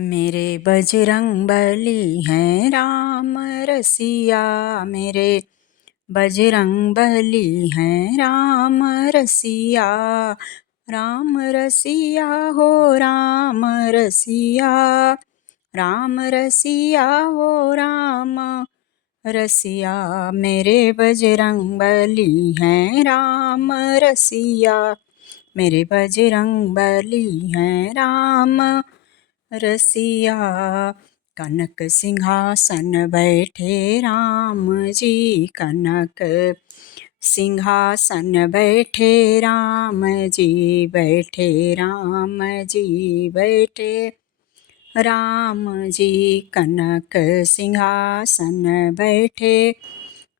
मेरे बजरंगबली हैं राम रसिया, मेरे बजरंगबली हैं राम रसिया। राम रसिया हो राम रसिया, राम रसिया हो राम रसिया। मेरे बजरंगबली हैं राम रसिया, मेरे बजरंगबली हैं राम रसिया। कनक सिंहासन बैठे राम जी, कनक सिंहासन बैठे राम जी, बैठे राम जी, बैठे राम जी। कनक सिंहासन बैठे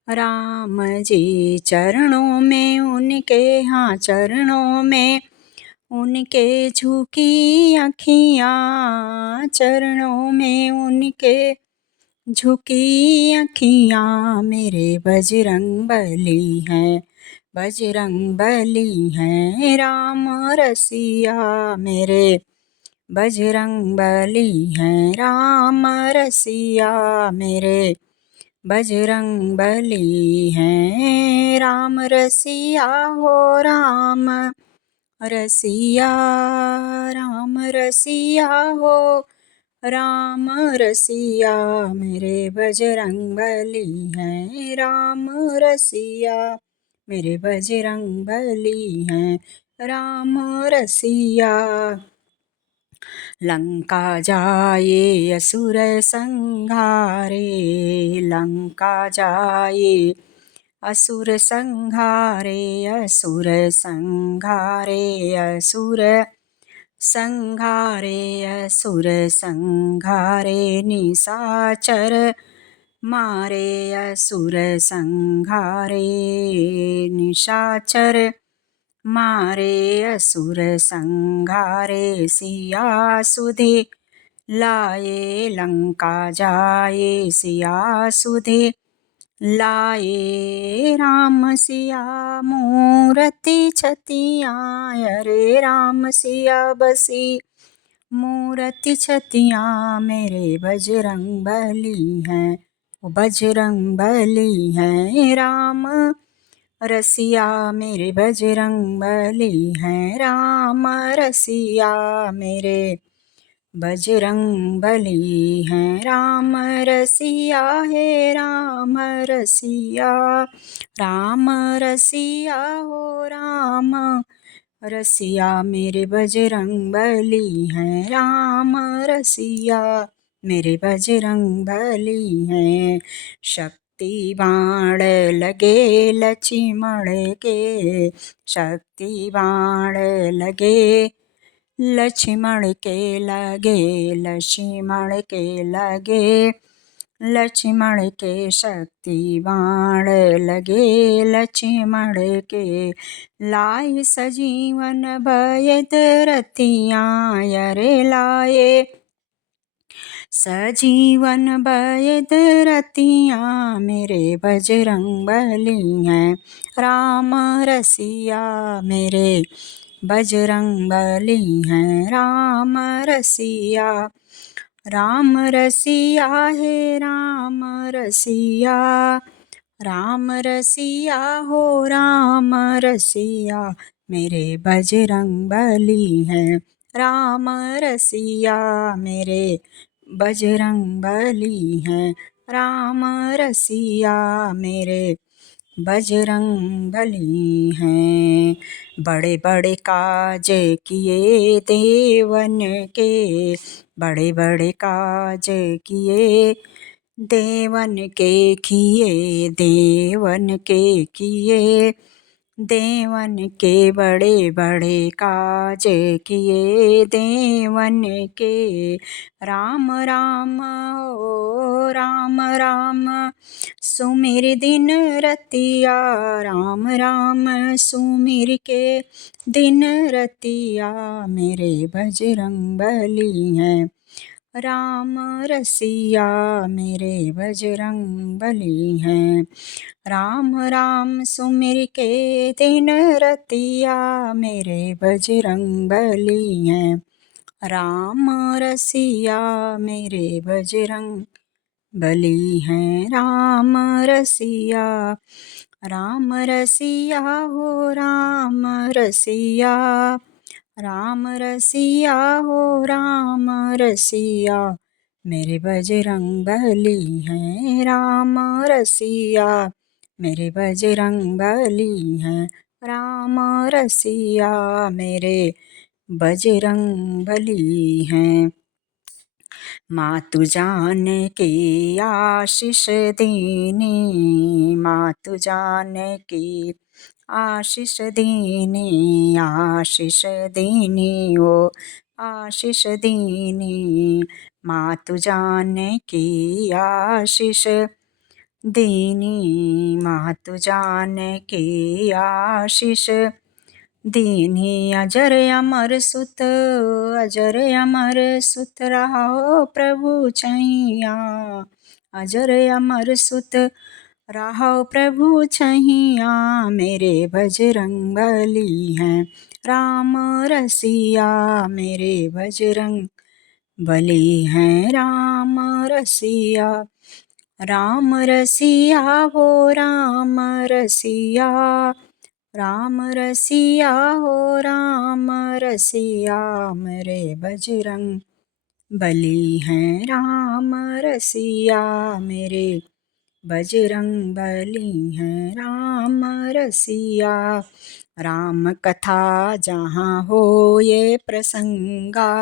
राम जी, चरणों में उनके, हाँ चरणों में उनके झुकी अखियाँ, चरणों में उनके झुकी अखियाँ। मेरे बजरंगबली हैं, बजरंगबली हैं राम रसिया, मेरे बजरंगबली हैं राम रसिया। मेरे बजरंगबली हैं राम रसिया हो राम रसिया। राम रसिया हो राम रसिया, मेरे बजरंगबली हैं राम रसिया, मेरे बजरंगबली हैं राम रसिया। लंका जाए असुर संहारे, लंका जाए असुर संहारे, असुर संहारे, असुर संहारे, असुर संहारे। निशाचर मारे असुर संहारे, निशाचर मारे असुर संहारे। सिया सुधे लाए लंका जाए, सिया सुधे लाए राम सिया मूरति छतियाँ। अरे राम सिया बसी मूरति छतियाँ। मेरे बजरंगबली हैं, बजरंगबली हैं राम रसिया, मेरे बजरंगबली हैं राम रसिया। मेरे बजरंगबली हैं राम रसिया, है राम रसिया। राम रसिया हो राम रसिया, मेरे बजरंगबली हैं राम रसिया, मेरे बजरंगबली हैं। शक्ति बाण लगे लक्ष्मण के, शक्ति बाण लगे लक्ष्मण के लगे, लक्ष्मण के लगे, लक्ष्मण के शक्ति बाण लगे लक्ष्मण के। लाए सजीवन भयद रतियाँ, अरे लाए सजीवन भयद रतियाँ। मेरे बजरंगबली हैं राम रसिया, मेरे बजरंगबली हैं राम रसिया। राम रसिया है राम रसिया, राम रसिया हो राम रसिया, मेरे बजरंगबली हैं राम रसिया, मेरे बजरंगबली हैं राम रसिया, मेरे बजरंगबली हैं। बड़े बड़े काज किए देवन के, बड़े बड़े काज किए देवन के किए, देवन के किए, देवन के बड़े बड़े काज किए देवन के। राम राम ओ राम राम सुमिर दिन रतिया, राम राम सुमिर के दिन रतिया। मेरे बजरंगबली हैं राम रसिया, मेरे बजरंगबली हैं राम राम सुमिर के दिन रतिया। मेरे बजरंगबली हैं राम रसिया मेरे बजरंग बली हैं। राम रसिया, राम रसिया हो राम रसिया, राम रसिया हो राम रसिया मेरे बजरंग बली हैं। राम रसिया मेरे बजरंग बली हैं। राम रसिया मेरे बजरंग बली हैं। मातु जानकी आशीष दीनी, मातु जानकी आशीष दीनी, आशीष दीनी ओ आशीष दीनी। मातु जानकी आशीष दीनी, मातु जानकी आशीष दीनी। अजर अमर सुत, अजर अमर सुत रहो प्रभु छैया, अजर अमर सुत रहो प्रभु छैया मेरे बजरंग बली हैं। राम रसिया मेरे बजरंग बली हैं। राम रसिया, राम रसिया हो राम रसिया, राम रसिया हो राम रसिया मेरे बजरंग बली हैं। राम रसिया मेरे बजरंग बली हैं। राम रसिया, राम कथा जहाँ हो ये प्रसंगा,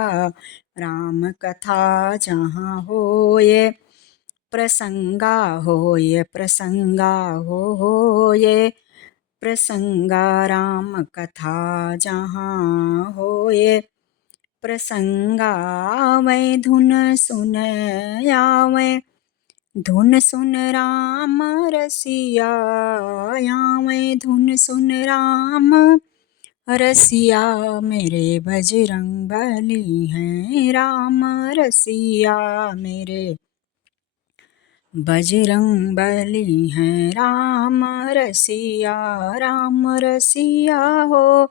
राम कथा जहाँ हो ये प्रसंगा, हो ये प्रसंगा, हो ये प्रसंगा। राम कथा जहाँ हो ये प्रसंगा, आवे धुन सुन, आवे धुन सुन राम रसिया, आवे धुन सुन राम रसिया मेरे बजरंग बली हैं। राम रसिया मेरे बजरंग बली हैं। राम रसिया, राम रसिया हो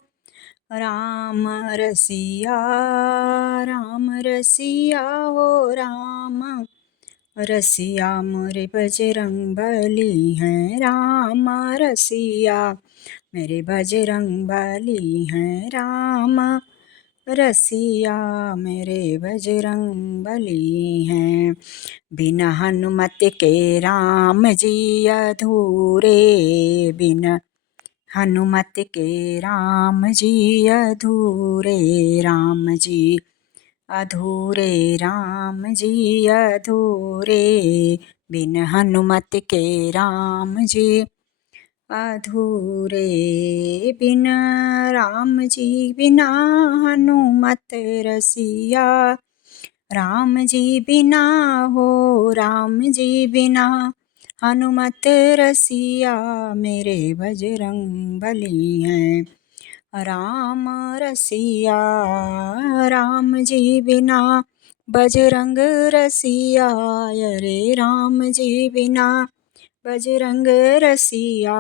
राम रसिया, राम रसिया हो राम रसिया मेरे बजरंग बली हैं। राम रसिया मेरे बजरंग बली हैं। राम रसिया मेरे बजरंग बली हैं। बिन हनुमत के राम जी अधूरे, बिन हनुमत के राम जी अधूरे, राम जी अधूरे, राम जी अधूरे। बिन हनुमत के राम जी अधूरे, बिन राम जी बिना हनुमत रसिया, राम जी बिना हो राम जी बिना हनुमत रसिया मेरे बजरंग बली हैं। राम रसिया, राम जी बिना बजरंग रसिया, अरे राम जी बिना बजरंग रसिया,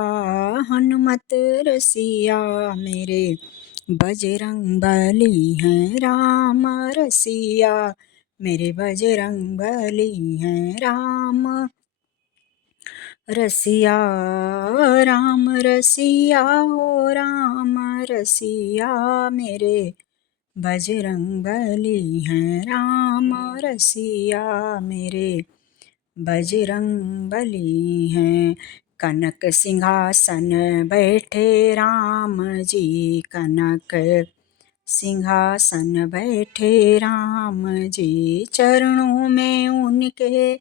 हनुमत रसिया मेरे बजरंग बली हैं। राम रसिया मेरे बजरंग बली हैं। राम रसिया, राम रसिया हो राम रसिया मेरे बजरंग बली हैं। राम रसिया मेरे बजरंग बली हैं। कनक सिंहासन बैठे राम जी, कनक सिंहासन बैठे राम जी, चरणों में उनके,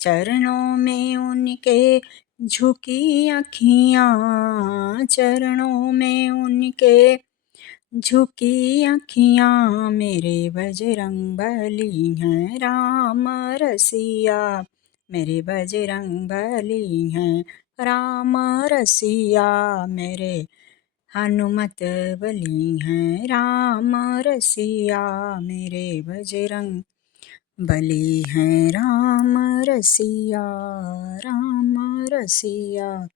चरणों में उनके झुकी अखियाँ, चरणों में उनके झुकी अखियाँ मेरे बजरंग बली हैं। राम रसिया मेरे बजरंग बली हैं। राम रसिया मेरे हनुमत बली हैं। राम रसिया मेरे बजरंग बली हैं। राम रसिया, राम रसिया,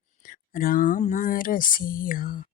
राम रसिया।